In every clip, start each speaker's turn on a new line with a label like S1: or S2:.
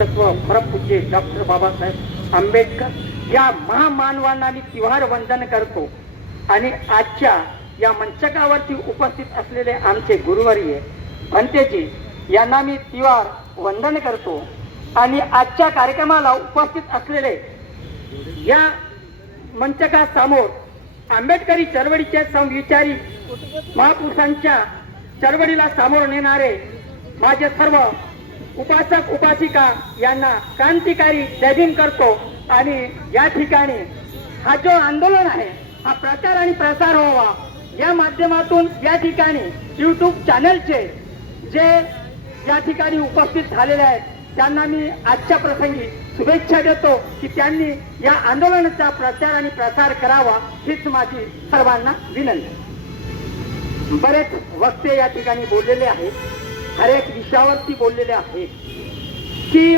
S1: तत्व परमपूज्य डॉक्टर बाबासाहेब आंबेडकर या महामानवांना मी तिवार वंदन करतो. आणि आजच्या या मंचकावरती उपस्थित असलेले आमचे गुरुवर्य भंतेजी यांना मी तिवार वंदन करतो. आणि आजच्या कार्यक्रमाला उपस्थित असलेले या मंचकासमोर आंबेडकरी चळवळीचे विचारी महापुरुषांच्या चळवळीला सामोर नेणारे माझे सर्व उपासक उपासिका यांना क्रांतिकारी जय करतो आणि या ठिकाणी हा जो आंदोलन आहे हा प्रचार आणि प्रसार व्हावा या माध्यमातून या ठिकाणी युट्यूब चॅनलचे जे या ठिकाणी उपस्थित झालेले आहेत त्यांना मी आजच्या प्रसंगी शुभेच्छा देतो की त्यांनी या आंदोलनाचा प्रचार आणि प्रसार करावा हीच माझी सर्वांना विनंती. बरेच वक्ते या ठिकाणी बोललेले आहेत. एक विषयावरती बोललेले आहेत की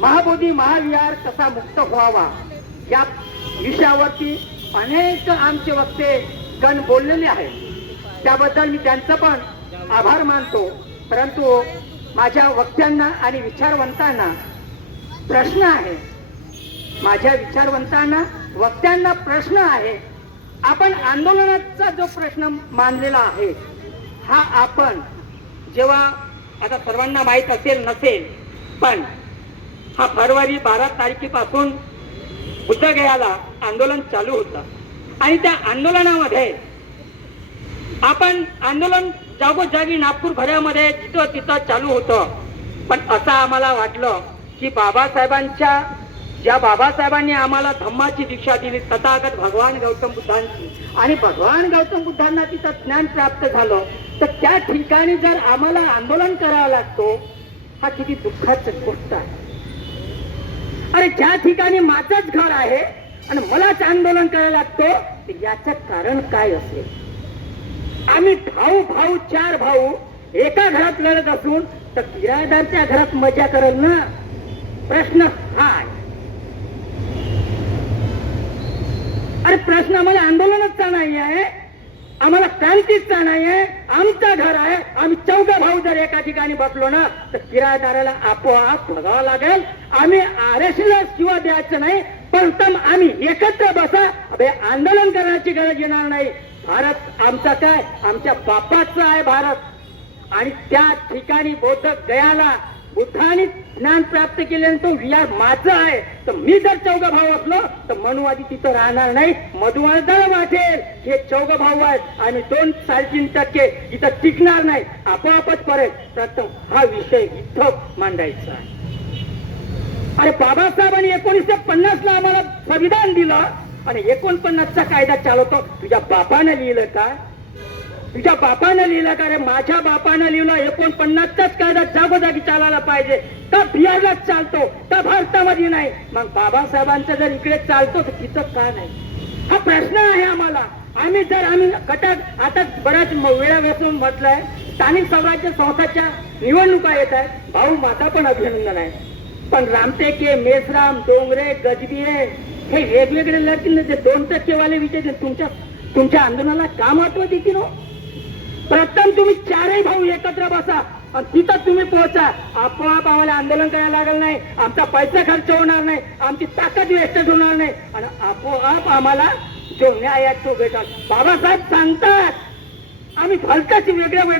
S1: महाबोधी महाविहार कसा मुक्त व्हावा या विषयावरती अनेक आमचे वक्ते गण बोललेले आहेत. त्याबद्दल मी त्यांचं पण आभार मानतो. परंतु माझ्या वक्त्यांना आणि विचारवंतांना प्रश्न आहे. माझ्या विचारवंतांना वक्त्यांना प्रश्न आहे. आपण आंदोलनाचा जो प्रश्न मानलेला आहे हा आपण जेव्हा आता सर्वांना माहीत असेल नसेल पण हा फरवरी बारा तारखेपासून बुद्धगयाला आंदोलन चालू होतं. आणि त्या आंदोलनामध्ये आपण आंदोलन जागोजागी नागपूर भऱ्यामध्ये जिथं तिथं चालू होतं. पण असं आम्हाला वाटलं की बाबासाहेबांच्या ज्या बाबासाहेबांनी आम्हाला धम्माची दीक्षा दिली तथागत भगवान गौतम बुद्धांची. आणि भगवान गौतम बुद्धांना तिथं ज्ञान प्राप्त झालं. तर त्या ठिकाणी जर आम्हाला आंदोलन करावा लागतो हा किती दुःखाचं गोष्ट आहे. अरे ज्या ठिकाणी माझंच घर आहे आणि मलाच आंदोलन करायला लागतो तर याचं कारण काय असेल? आम्ही भाऊ भाऊ चार भाऊ एका घरात लढत असून तर किरायदारच्या घरात मजा करल ना? प्रश्न हा आहे अरे प्रश्न आम्हाला आंदोलनाचा नाही आहे? आम्हाला क्रांतीचा नाही आहे? आमचा घर आहे. आम्ही चौदा भाऊ जर एका ठिकाणी बसलो ना तर किरायदाराला आपोआप बघावं लागेल. आम्ही आरएसला शिवा द्यायचं नाही पण तम आम्ही एकत्र बसा. अबे आंदोलन करण्याची गरज येणार नाही. भारत आमचा काय? आमच्या बापाचा आहे भारत. आणि त्या ठिकाणी बौद्ध गयाला बुद्धाने ज्ञान प्राप्त केल्याने तो विहार माझं आहे तर मी जर चौघ भाऊ असलो तर मनुवादी तिथं राहणार नाही. मधुवादळ वाटेल. हे चौघ भाऊ आहेत. आणि दोन साडेतीन टक्के इथं टिकणार नाही. आपोआपच परत प्रथम हा विषय इथं मांडायचा आहे. अरे बाबासाहेबांनी एकोणीसशे पन्नास ला आम्हाला संविधान दिलं आणि एकोणपन्नासचा कायदा चालवतो. तुझ्या बापानं लिहिलं का? तिच्या बापानं लिहिलं का रे? माझ्या बापानं लिहिलं. एकोणपन्नासचाच कायदा जागोजागी चालायला पाहिजे. का बिहारलाच चालतो? का भारतामध्ये नाही? मग बाबासाहेबांचं जर इकडे चालतो तर तिथं का नाही? हा प्रश्न आहे आम्हाला. आम्ही जर आम्ही गटात आता बऱ्याच वेळा वेसून म्हटलंय स्थानिक स्वराज्य संस्थाच्या निवडणुका येत आहेत. भाऊ माता पण अभिनंदन आहे. पण रामटेके मेसराम डोंगरे गजबिये हे वेगवेगळे लढतील ना? ते दोन टक्केवाले विजय तुमच्या तुमच्या आंदोलनाला का महत्त्व देतील हो? प्रथम तुम्ही चारही भाऊ एकत्र बसा आणि तिथं तुम्ही पोहोचा. आपोआप आम्हाला आंदोलन करायला लागलं नाही. आमचा पैसा खर्च होणार नाही. आमची ताकद वेस्टेज होणार नाही. आणि आपोआप आम्हाला जो न्याय तो भेटत बाबासाहेब सांगतात. आम्ही फलकाची वेगळ्या